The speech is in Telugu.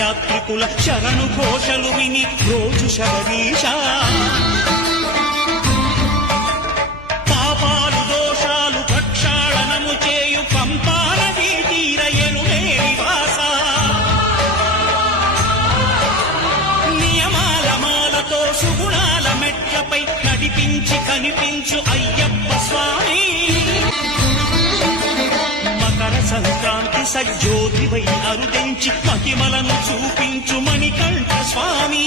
యాత్రికుల శరణు ఘోషలు విని రోజు శబరీష పాపాలు దోషాలు ప్రక్షాళనము చేయు పంపానదీ తీరయను నివాస నియమాల మాలతో సుగుణాల మెట్లపై నడిపించి కనిపించు అయ్యప్ప స్వామి సంక్రాంతి సజ్జోతివై అరుదించి మహిమలను చూపించు మణికంఠ స్వామి